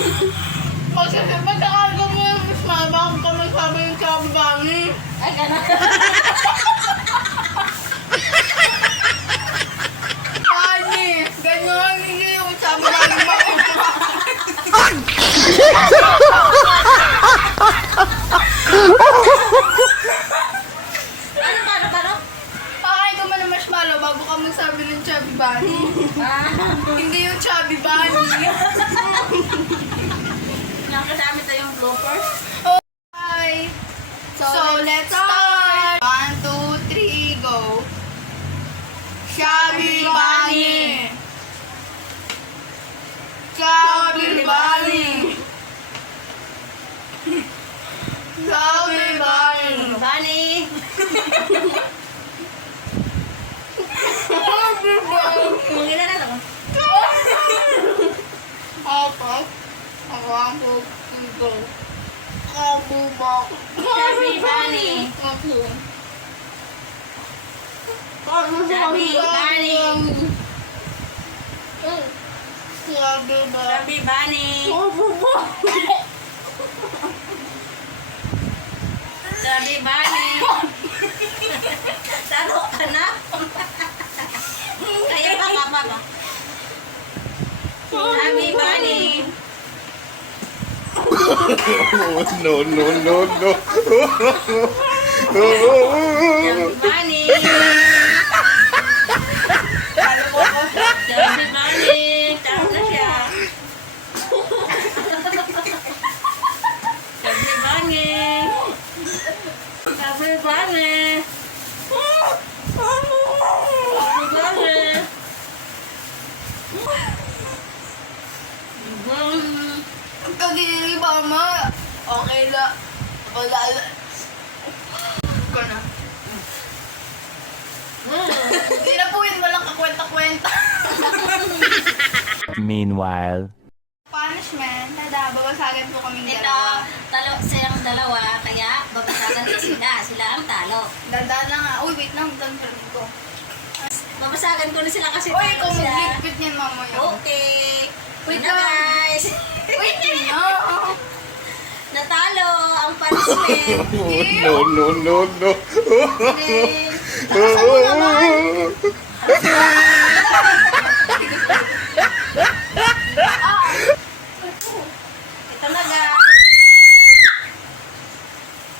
Kasi pagkakaga mo yung mas mabang ka magsabi yung Chubby Bunny. Ay, gano'n. Bunny! Ganyan, hindi yung Chubby Bunny mo. Paano? Pakain ka mo ng marshmallow bago ka magsabi ng Chubby Bunny. Hindi yung Chubby Bunny. Nakakadamit na yung bloopers. Hi! So, let's start! 1, 2, 3, go! Chubby Bunny! Chubby Bunny! Chubby Bunny! Bunny! Chubby Bunny! Mangilan na lang. Apat. 1, 2, 3, go! Chubby Bunny! Chubby Bunny! Okay. Chubby Bunny! Chubby Bunny! Chubby Bunny! Chubby Bunny! Taro ka na? Kaya pa. Chubby Bunny! No. Chubby Bunny! Chubby Bunny! Taro na siya. Chubby Bunny! Chubby Bunny! Ang kadiri ba, ma? Okay na. Wala. Ikaw na. Hindi na po yun. Walang kakwenta-kwenta. Meanwhile. Punishment. Tada, babasagan po kami Ito, dalawa. silang dalawa, kaya babasagan ko sila. Sila ang talo. Danda na nga. Uy, wait lang. Dandanin ko. Babasagan ko na sila kasi Uy, talo ikaw siya. mag-ligpit niyan mamaya. Okay. Wait Yun na, lang. guys. Wait niya. Natalo ang punishment. No. Then, ito na, guys.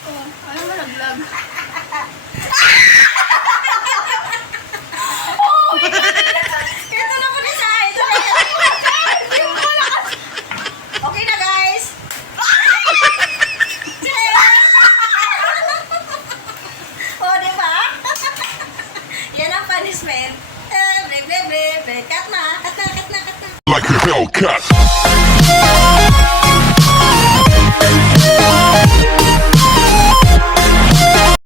Oh, ano ba nag-vlog? Ito na ko na sa ito. Okay na, guys. Oh, di ba? Yan ang punishment. Cut na. Like a Hellcat.